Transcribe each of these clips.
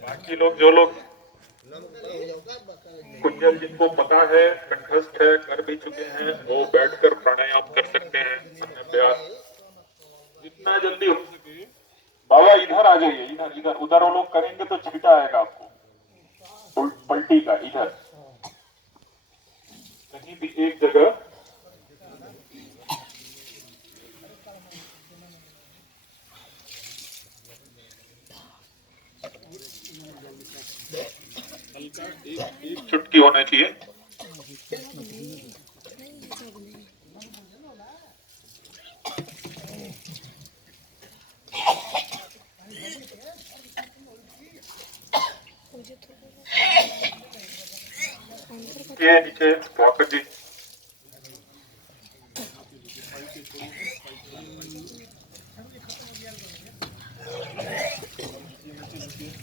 बाकी लोग जो लोग कुंजल जिनको पता है, कंठस्थ है, कर भी चुके हैं, वो बैठकर प्राणायाम कर सकते हैं समय पे आप जितना जल्दी हो सके। बाबा इधर आ जाइए, इधर इधर उधर वो लोग करेंगे तो छीटा आएगा आपको पलटी का। इधर कहीं भी एक जगह हल्का एक चुटकी होना चाहिए। ये नीचे वाकर जी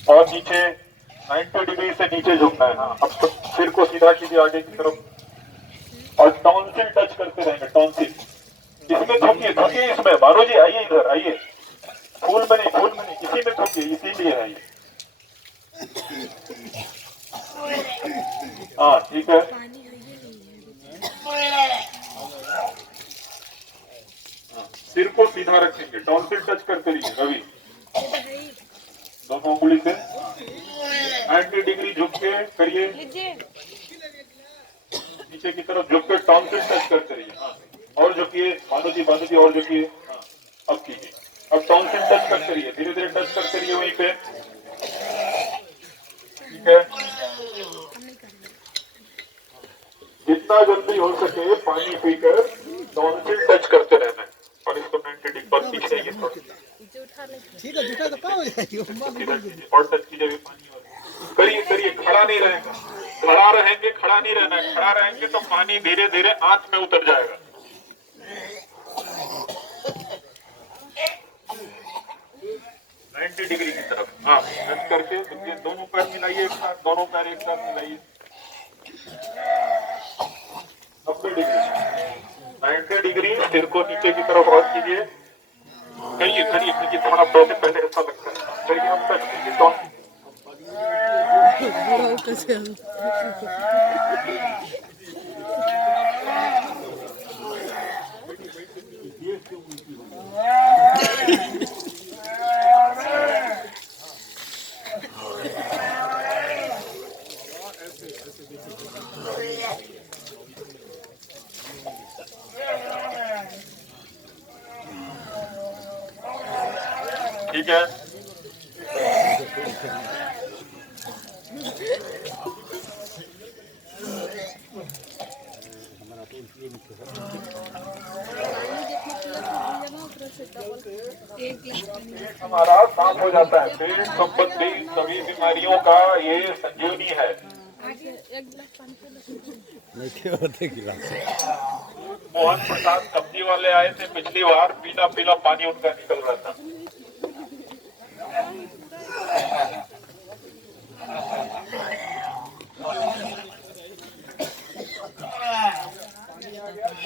और नीचे 90 डिग्री से नीचे झुकना है। हाँ, अब तो सिर को सीधा कीजिए आगे की तरफ और टॉन्सिल टच करते रहेंगे। टॉन्सिल इसमें झुकिए, झुकिए इसमें। मानो जी आइए, इधर आइए। फूल में नहीं, इसी में झुकिए, इसीलिए है ये। हाँ ठीक है। सिर को सीधा रखेंगे, टॉन्सिल टच करते रहिए। रवि दोनों उंगली से 90 डिग्री झुक के करिए, नीचे की तरफ झुक के टॉन्सिल टच करते रहिए। हाँ, और झुकिए मानो जी और झुकिए। हाँ, अब कीजिए। अब टॉन्सिल टच करते रहिए, धीरे धीरे टच करते रहिए वहीं पे। ठीक है, जितना जल्दी हो सके पानी पीकर टॉन्सिल टच करते रहना है। और इसको 90 डिग्री पर पीछे आइए और टच कीजिए पानी। करिए करिए, खड़ा नहीं रहेगा, खड़ा रहेंगे, खड़ा नहीं रहना है। खड़ा रहेंगे तो पानी धीरे धीरे आंख में उतर जाएगा। 90 डिग्री की तरफ। हाँ, टच करके दोनों पैर मिलाइए एक साथ, दोनों पैर एक साथ मिलाइए। 90 डिग्री, 90 डिग्री। सिर को नीचे की तरफ और कीजिए। करिए करिए करिए, थोड़ा पहले पहले ऐसा लगता है। करिए, अब टच कीजिए तो ठीक है। हमारा साफ हो जाता है। पेट संबंधी सभी बीमारियों का ये संजीवनी है। मोहन प्रसाद सब्जी वाले आए थे पिछली बार, पीला पीला पानी उनका निकल रहा था।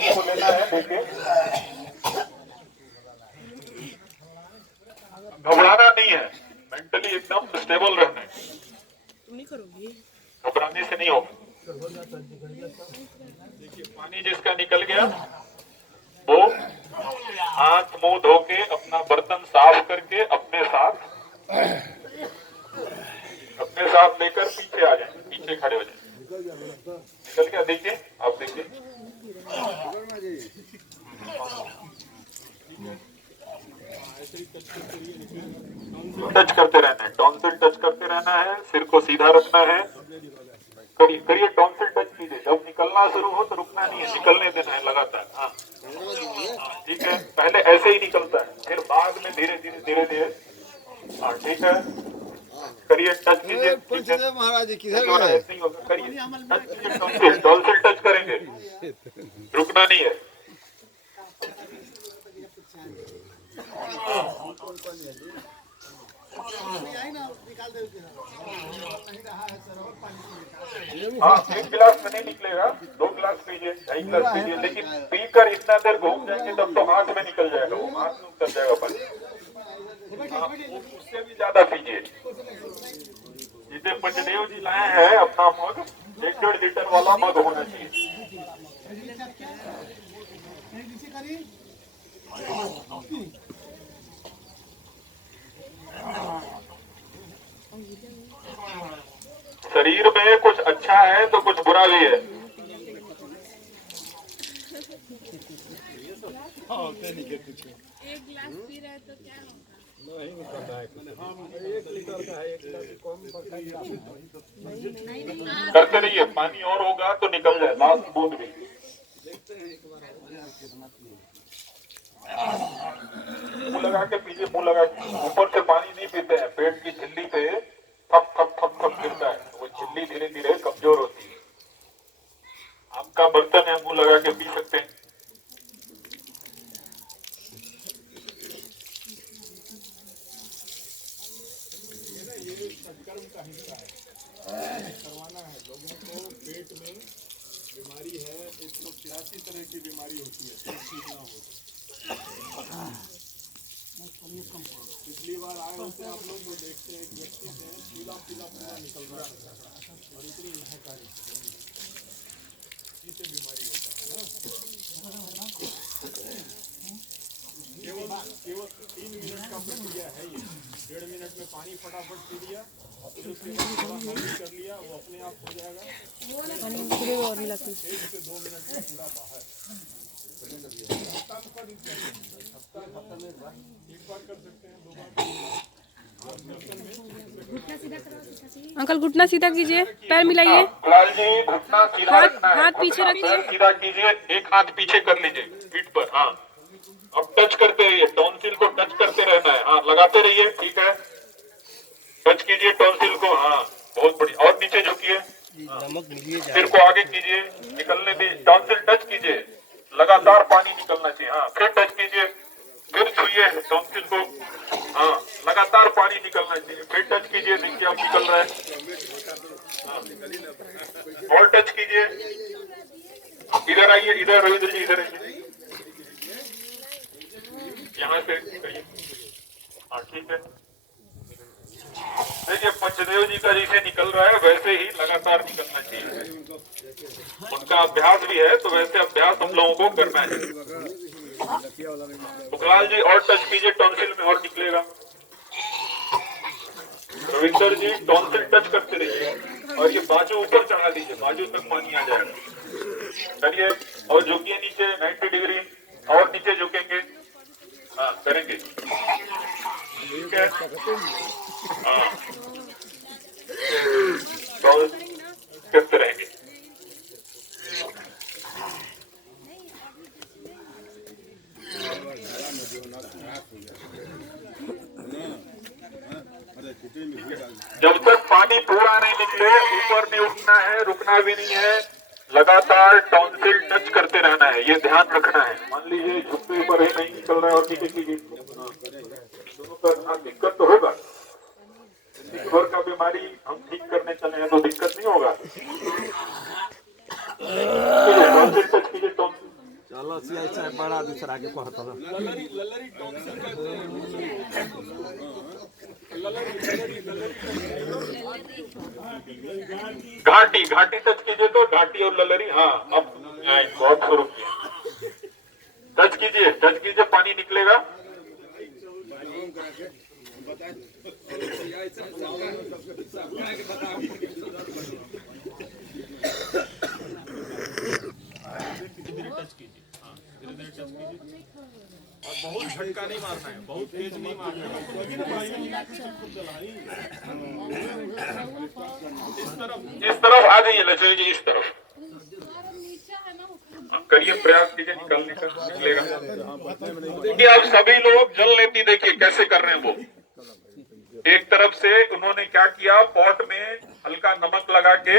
इसको लेना है, देखिए घबराना नहीं है, मेंटली एकदम स्टेबल रहना है। तुम नहीं करोगी, घबराने से नहीं होगा। देखिए पानी जिसका निकल गया वो हाथ मुंह धो के अपना बर्तन साफ करके अपने साथ लेकर पीछे आ जाए, पीछे खड़े हो जाए। निकल गया, देखिए आप देखिए। टच करते रहना है, टॉन्सिल टच करते रहना है। सिर को सीधा रखना है। करिए करिए, टॉन्सिल टच कीजिए। जब निकलना शुरू हो तो रुकना नहीं है, निकलने देना है लगातार। हाँ ठीक है, पहले ऐसे ही निकलता है, फिर बाद में धीरे धीरे। हाँ ठीक है, करिए, टच कीजिए। महाराज ऐसे ही होगा, करिए टच कीजिए, टॉन्सिल टच करेंगे, रुकना नहीं है। हाँ, एक गिलास में नहीं निकलेगा, 2 गिलास पीजिए, 2.5 गिलास पीजिए, लेकिन पीकर इतना देर घूम जाएंगे तब तो हाथ में निकल जाएगा, वो हाथ में उतर जाएगा पानी। उससे भी ज्यादा पीजिए। जिसे पंचदेव जी लाए हैं अपना मग 1.5 लीटर वाला मग होना चाहिए। शरीर में कुछ अच्छा है तो कुछ बुरा भी है। एक गिलास पी रहे तो क्या होगा? करते रहिए, पानी और होगा तो निकल जाए लास्ट बूंद भी। मुंह लगा के पीजिए, मुंह लगा के। ऊपर से पानी नहीं पीते हैं, पेट की झिल्ली पे थप थप थप थप गिरता है, वो झिल्ली धीरे धीरे कमजोर होती है। आपका बर्तन है, मुंह लगा के पी सकते हैं। कर्म का हिस्सा है, करवाना है। लोगों को पेट में बीमारी है, 183 तरह की बीमारी होती है, ठीक ना हो। पिछली बार आए होते आप लोग तो देखते हैं एक व्यक्ति से पीला पीला पूरा निकल रहा है और इतनी महकारी इसी से बीमारी होता है ना। केवल 3 मिनट का प्रक्रिया है ये। 1.5 मिनट में पानी फटाफट पी लिया, फिर उसके बाद थोड़ा मालिश कर लिया, वो अपने आप हो जाएगा। 1 से 2 मिनट में पूरा बाहर। एक बार कर सकते हैं, 2 बार। अंकल घुटना सीधा कीजिए, पैर मिलाइए। लाल जी घुटना सीधा रखना है, हाथ पीछे अपना रखिए। पैर सीधा कीजिए, एक हाथ पीछे कर लीजिए पीठ पर। हाँ, अब टच करते रहिए, टॉन्सिल को टच करते रहना है। हाँ, लगाते रहिए, ठीक है। टच कीजिए टॉन्सिल को। हाँ, बहुत बढ़िया। और नीचे झुकिए, सिर को आगे कीजिए, निकलने दीजिए। टॉन्सिल टच कीजिए, लगातार पानी निकलना चाहिए। हाँ, फिर टच कीजिए, फिर छुइए टॉन्सिल को। हाँ, लगातार पानी निकलना चाहिए। फिर टच कीजिए, देखिए अब निकल रहा है। और टच कीजिए, इधर आइए, इधर रविंद्र जी, इधर आइए, यहाँ से करिए। हाँ, ठीक है। देखिए पंचदेव जी का जैसे निकल रहा है वैसे ही लगातार निकलना चाहिए। उनका अभ्यास भी है, तो वैसे अभ्यास हम लोगों को करना है। सुखलाल जी और टच कीजिए टॉन्सिल में, और निकलेगा। रविंदर जी टॉन्सिल टच करते रहिए, और ये बाजू ऊपर चढ़ा दीजिए, बाजू तक पानी आ जाएगा। करिए, और झुकिए नीचे 90 डिग्री, और नीचे झुकेंगे। हाँ, करेंगे, ठीक है। हाँ, तो करते रहेंगे। जब तक पानी पूरा नहीं निकले ऊपर नहीं उठना है, रुकना भी नहीं है, लगातार टॉन्सिल टच करते रहना है, ये ध्यान रखना है। मान लीजिए झुकने पर ही नहीं निकल रहा है और नीचे कीजिए, दोनों का दिक्कत तो होगा। लीवर का बीमारी हम ठीक करने चले हैं तो दिक्कत नहीं होगा। टॉन्सिल टच कीजिए, टॉन्सिल। चलो सिया बड़ा दूसरा के पढ़ता है। घाटी घाटी टच कीजिए, तो घाटी और ललरी। हाँ, अब बहुत स्वरूप टच कीजिए, पानी निकलेगा। टच कीजिए, हाँ, धीरे धीरे टच कीजिए, और बहुत झटका नहीं मारना है, बहुत तेज नहीं मारना है। इस तरफ आ जाइए लक्ष्मी जी, इस तरफ करिए, प्रयास कीजिए निकलने का, निकलेगा। देखिए अब सभी लोग जल लेती, देखिए कैसे कर रहे हैं वो। एक तरफ से उन्होंने क्या किया, पॉट में हल्का नमक लगा के,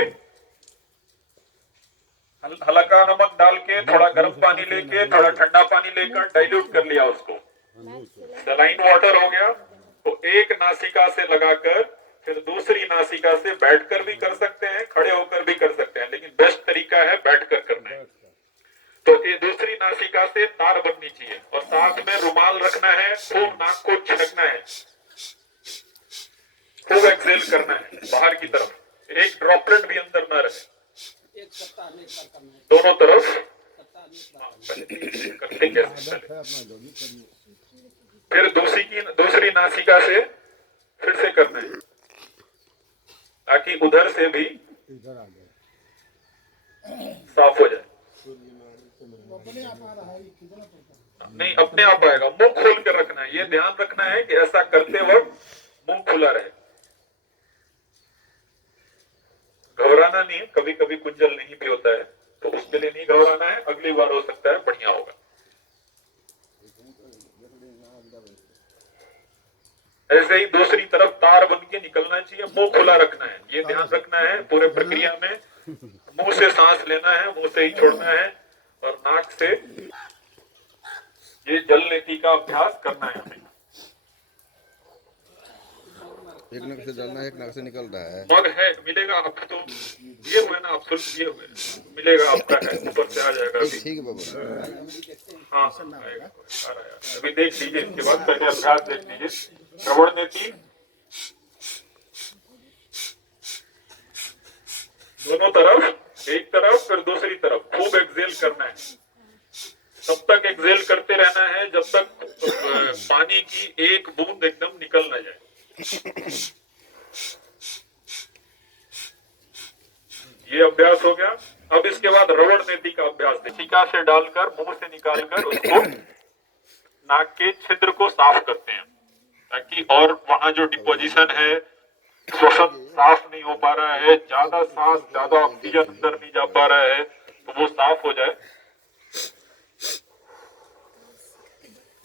हल्का नमक डाल के, थोड़ा गर्म पानी लेके, थोड़ा ठंडा पानी लेकर डाइल्यूट कर लिया उसको, सलाइन वाटर हो गया। तो एक नासिका से लगाकर फिर दूसरी नासिका से बैठकर भी कर सकते हैं, खड़े होकर भी कर सकते हैं, लेकिन बेस्ट तरीका है बैठकर करना है। तो ये दूसरी नासिका से तार बननी चाहिए और साथ में रुमाल रखना है, खूब नाक को छिड़कना है, खूब एक्सेल करना है बाहर की तरफ, एक ड्रॉपलेट भी अंदर ना रहे, दोनों तरफ करते कैसे। फिर दूसरी नासिका से फिर से करना है ताकि उधर से भी साफ हो जाए। नहीं, अपने आप आएगा, मुंह खोल कर रखना है, ये ध्यान रखना है कि ऐसा करते वक्त मुंह खुला रहे, घबराना नहीं है। कभी कभी कुंजल नहीं भी होता है तो उसके लिए नहीं घबराना है, अगली बार हो सकता है बढ़िया होगा। ऐसे ही दूसरी तरफ तार बन के निकलना चाहिए, मुंह खुला रखना है, ये ध्यान रखना है पूरे प्रक्रिया में। मुंह से सांस लेना है, मुंह से ही छोड़ना है और नाक से ये जल नीति का अभ्यास करना है हमें। एक नग से जलना है, एक नग से निकल रहा है। मग है, मिलेगा आपको, तो ये हुए ना आप शुल्क ये हुए, मिलेगा आपका है, ऊपर से आ जाएगा अभी। ठीक है बाबा। हाँ आएगा, आ रहा है अभी, देख लीजिए इसके बाद पहले अभ्यास देख लीजिए। श्रवण नीति दोनों तरफ, एक तरफ फिर दूसरी तरफ खूब एक्सेल करना है, तब तक एक्सेल करते रहना है जब तक पानी की एक बूंद एकदम निकल ना जाए। ये अभ्यास हो गया। अब इसके बाद रवण नीति का अभ्यास, टीका से डालकर मुंह से निकालकर उसको नाक के छिद्र को साफ करते हैं ताकि, और वहां जो डिपोजिशन है, श्वसन साफ नहीं हो पा रहा है, ज्यादा सांस, ज्यादा ऑक्सीजन अंदर नहीं जा पा रहा है, तो वो साफ हो जाए।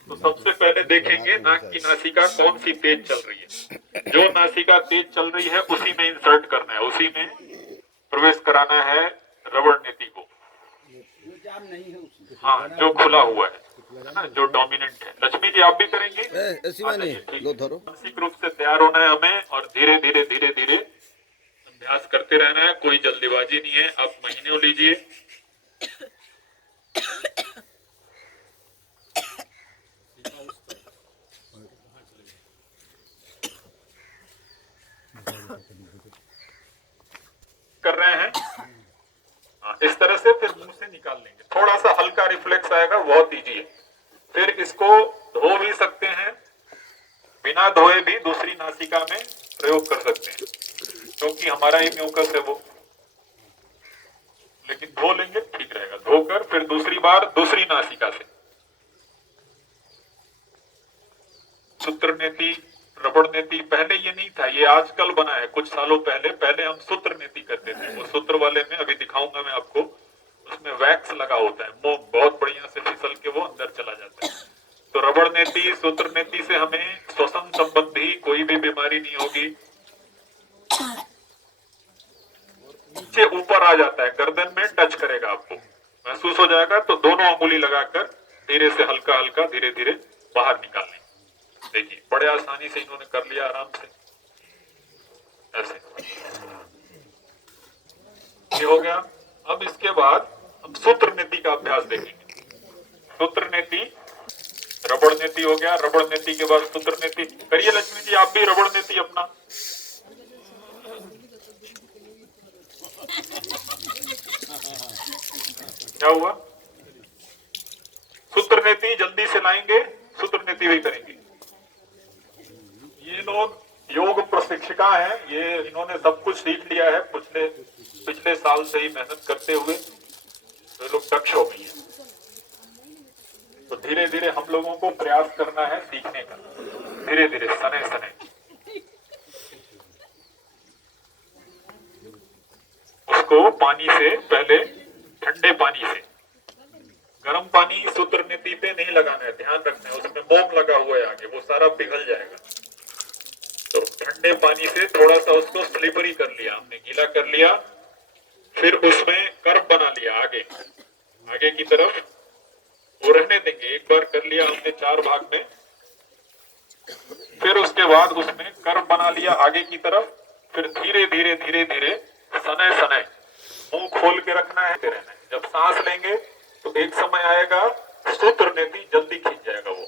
तो सबसे पहले देखेंगे नाक की नासिका कौन सी तेज चल रही है। जो नासिका तेज चल रही है उसी में इंसर्ट करना है, उसी में प्रवेश कराना है रवण नीति को। हाँ, जो खुला हुआ है ना, जो डोमिनेंट है। लक्ष्मी जी आप भी करेंगे? मानसिक रूप से तैयार होना है हमें और धीरे धीरे धीरे धीरे अभ्यास करते रहना है, कोई जल्दीबाजी नहीं है। आप महीने लीजिए। कर रहे हैं इस तरह से, फिर मुंह से निकाल लेंगे। थोड़ा सा हल्का रिफ्लेक्स आएगा, बहुत इजी है। फिर इसको धो भी सकते हैं, बिना धोए भी दूसरी नासिका में प्रयोग कर सकते हैं, क्योंकि हमारा ही म्यूकस है वो। लेकिन धो लेंगे ठीक रहेगा। धोकर फिर दूसरी बार दूसरी नासिका से सूत्र नीति, रबड़ नीति। पहले ये नहीं था, ये आजकल बना है कुछ सालों पहले हम सूत्र नीति करते थे। वो सूत्र वाले में अभी दिखाऊंगा मैं आपको, उसमें वैक्स लगा होता है, मोम बहुत बढ़िया से फिसल के वो अंदर चला जाता है। तो रबड़ नीति, सूत्र नीति से हमें श्वसन संबंधी कोई भी बीमारी नहीं होगी। नीचे ऊपर आ जाता है, गर्दन में टच करेगा, आपको महसूस हो जाएगा। तो दोनों अंगुली लगाकर धीरे से हल्का हल्का धीरे धीरे बाहर निकालें। देखिए बड़े आसानी से इन्होंने कर लिया, आराम से ऐसे। ये हो गया। अब इसके बाद हम सूत्र नीति का अभ्यास देखेंगे। सूत्र नीति, रबड़ नीति हो गया। रबड़ नीति के बाद सूत्र नीति करिए। लक्ष्मी जी आप भी रबड़ नीति अपना। क्या हुआ? सूत्र नीति जल्दी से लाएंगे, सूत्र नीति भी करेंगे। ये लोग योग प्रशिक्षिका हैं, ये इन्होंने सब कुछ सीख लिया है पिछले साल से ही मेहनत करते हुए, तो ये लोग दक्ष हो गए हैं। तो धीरे धीरे हम लोगों को प्रयास करना है सीखने का, धीरे धीरे सने सने। उसको पानी से पहले, ठंडे पानी से, गर्म पानी सूत्र नीति पे नहीं लगाना है, ध्यान रखना है। उसमें मोम लगा हुआ है आगे, वो सारा पिघल जाएगा। तो ठंडे पानी से थोड़ा सा उसको स्लिपरी कर लिया हमने, गीला कर लिया। फिर उसमें कर्व बना लिया आगे की तरफ, वो रहने देंगे। एक बार कर लिया हमने 4 भाग में। फिर उसके बाद उसमें कर्व बना लिया आगे की तरफ। फिर धीरे धीरे धीरे धीरे सने सने मुंह खोल के रखना है, रहना है। जब सांस लेंगे तो एक समय आएगा सूत्र नेति जल्दी खींच जाएगा वो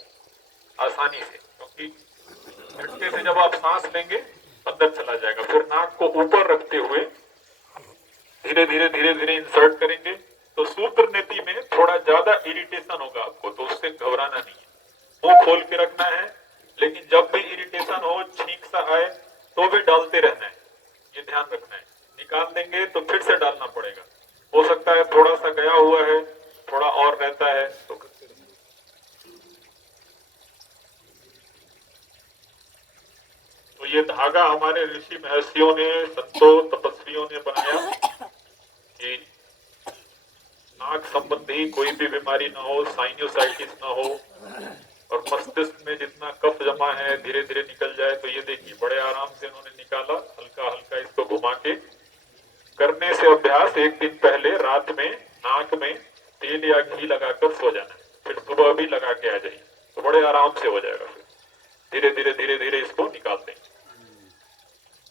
आसानी से, क्योंकि झटके से जब आप सांस लेंगे अंदर चला जाएगा। फिर नाक को ऊपर रखते हुए धीरे धीरे इंसर्ट करेंगे। तो सूत्र नेति में थोड़ा ज्यादा इरिटेशन होगा आपको, तो उससे घबराना नहीं है। मुंह खोल के रखना है, लेकिन जब भी इरिटेशन हो, छींक सा आए, तो भी डालते रहना है, ये ध्यान रखना है। निकाल देंगे तो फिर से डालना पड़ेगा। हो सकता है थोड़ा सा गया हुआ है, थोड़ा और रहता है, तो ये धागा हमारे ऋषि महर्षियों ने, संतों तपस्वियों ने बनाया कि नाक संबंधी कोई भी बीमारी ना हो, साइनोसाइटिस ना हो, और मस्तिष्क में जितना कफ जमा है धीरे धीरे निकल जाए। तो ये देखिए बड़े आराम से उन्होंने निकाला, हल्का हल्का इसको घुमा के। करने से अभ्यास, एक दिन पहले रात में नाक में तेल या घी लगाकर सो जाना है, फिर सुबह भी लगा के आ जाइए, तो बड़े आराम से हो जाएगा। फिर धीरे धीरे इसको निकाल देंगे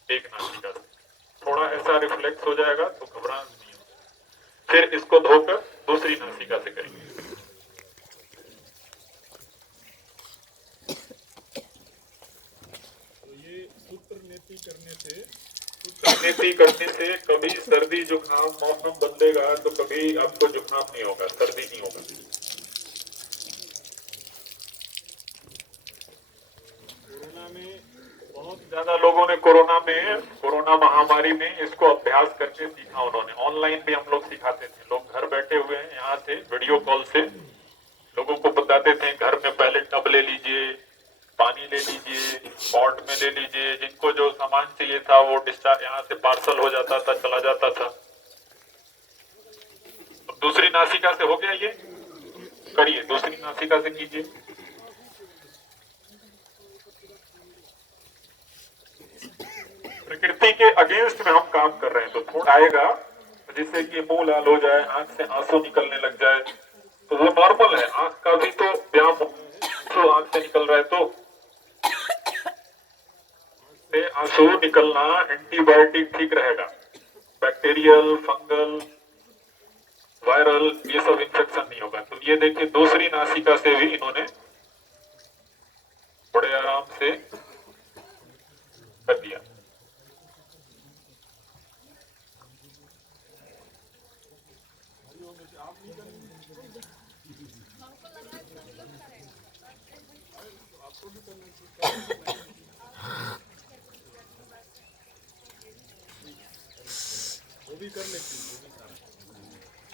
एक नासिका से। थोड़ा ऐसा रिफ्लेक्स हो जाएगा तो घबराना नहीं होगा। फिर इसको धोकर दूसरी नासिका से करेंगे। तो ये सूत्र नेति करने से कभी सर्दी जुकाम, मौसम बदलेगा तो कभी आपको जुकाम नहीं होगा, सर्दी नहीं होगा। कोरोना में बहुत ज्यादा लोगों ने कोरोना महामारी में इसको अभ्यास करके सीखा। उन्होंने ऑनलाइन भी हम लोग सिखाते थे। लोग घर बैठे हुए हैं, यहाँ से वीडियो कॉल से लोगों को बताते थे, घर में पहले टब ले लीजिए, पानी ले लीजिए, पॉट में ले लीजिए, जिनको जो सामान चाहिए था वो डिस्चार्ज यहाँ से पार्सल हो जाता था, चला जाता था। अब दूसरी नासिका से हो गया, ये करिए, दूसरी नासिका से कीजिए। प्रकृति के अगेंस्ट में हम काम कर रहे हैं, तो थोड़ा आएगा जिससे कि मुंह लाल हो जाए, आंख से आंसू निकलने लग जाए, तो वो नॉर्मल है। आंख का भी तो व्यायाम, तो आंख से निकल रहा है तो आंसू निकलना, एंटीबायोटिक ठीक रहेगा। बैक्टीरियल, फंगल, वायरल, ये सब इंफेक्शन नहीं होगा। तो ये देखिए दूसरी नासिका से भी इन्होंने बड़े आराम से कर दिया।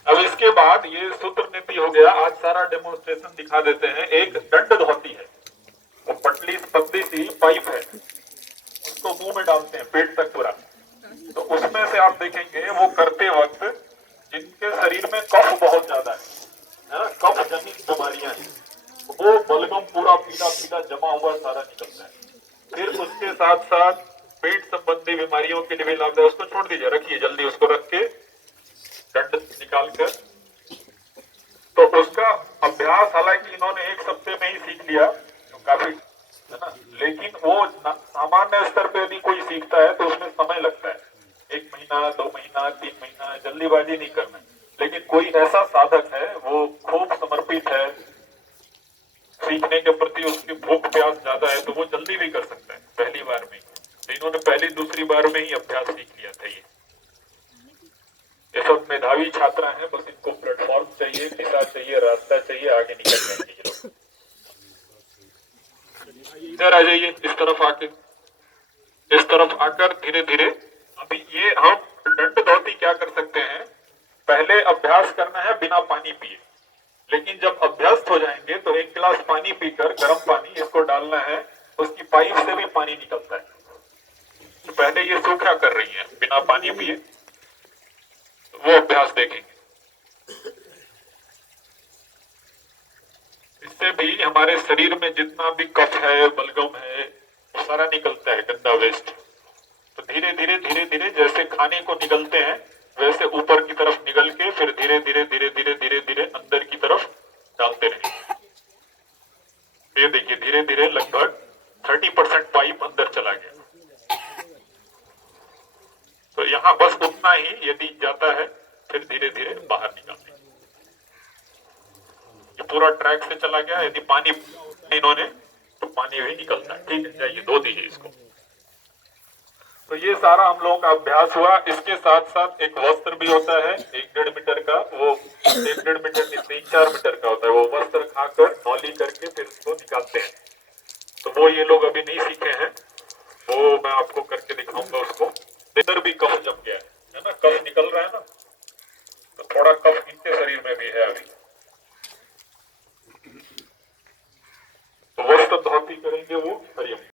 अब इसके बाद ये सूत्र नीति हो गया। आज सारा डेमोन्स्ट्रेशन दिखा देते हैं। एक दंड धोती है, वो पतली सी पाइप है, उसको मुंह में डालते हैं पेट तक पूरा। तो उसमें से आप देखेंगे वो करते वक्त जिनके शरीर में कफ बहुत ज्यादा है ना, कफ जनित बीमारियां हैं, वो बलगम पूरा पीला पीला जमा हुआ सारा निकलता है। फिर उसके साथ साथ पेट संबंधी बीमारियों के लिए भी लाभदायक। उसको छोड़ दीजिए, रखिए, जल्दी उसको रख के दंड निकाल कर। तो उसका अभ्यास हालांकि इन्होंने एक सप्ताह में ही सीख लिया, तो काफी है ना, लेकिन वो सामान्य स्तर पे यदि कोई सीखता है तो उसमें समय लगता है, 1 महीना, 2 महीना, 3 महीना, जल्दीबाजी नहीं करना। लेकिन कोई ऐसा साधक है, वो खूब समर्पित है, सीखने के प्रति उसकी भूख प्यास ज्यादा है, तो वो जल्दी भी कर सकता है पहली बार में। तो इन्होंने पहली दूसरी बार में ही अभ्यास सीख लिया था। ये सब मेधावी छात्रा हैं, बस इनको प्लेटफॉर्म चाहिए, दिशा चाहिए, रास्ता चाहिए, आगे निकल जाएंगे ये लोग। इधर आ जाइए, इस तरफ आके, इस तरफ आकर धीरे धीरे। अभी ये हम दंड धोती क्या कर सकते हैं, पहले अभ्यास करना है बिना पानी पिए, लेकिन जब अभ्यस्त हो जाएंगे तो 1 गिलास पानी पीकर, गर्म पानी इसको डालना है, उसकी पाइप से भी पानी निकलता है। तो पहले ये सूखा कर रही है बिना पानी पिए, वो अभ्यास देखेंगे। इससे भी हमारे शरीर में जितना भी कफ है, बलगम है, वो सारा निकलता है, गंदा वेस्ट। तो धीरे धीरे जैसे खाने को निकलते हैं वैसे ऊपर की तरफ निकल के फिर धीरे धीरे अंदर की तरफ डालते रहेंगे। ये देखिए धीरे धीरे लगभग 30% पाइप अंदर चला गया। तो यहाँ बस उतना ही यदि जाता है, फिर धीरे धीरे बाहर निकालते हैं। पूरा ट्रैक से चला गया, यदि पानी इन्होंने तो पानी भी निकलता है। ठीक है, जाइए धो दीजिए इसको। तो ये सारा हम लोगों का अभ्यास हुआ। इसके साथ साथ एक वस्त्र भी होता है 1-1.5 मीटर का, वो 1-1.5 मीटर नहीं 3-4 मीटर का होता है। वो वस्त्र खाकर नौली करके फिर उसको निकालते हैं। तो वो ये लोग अभी नहीं सीखे हैं, वो मैं आपको करके दिखाऊंगा उसको। इधर भी कफ जम गया है ना, कफ निकल रहा है ना।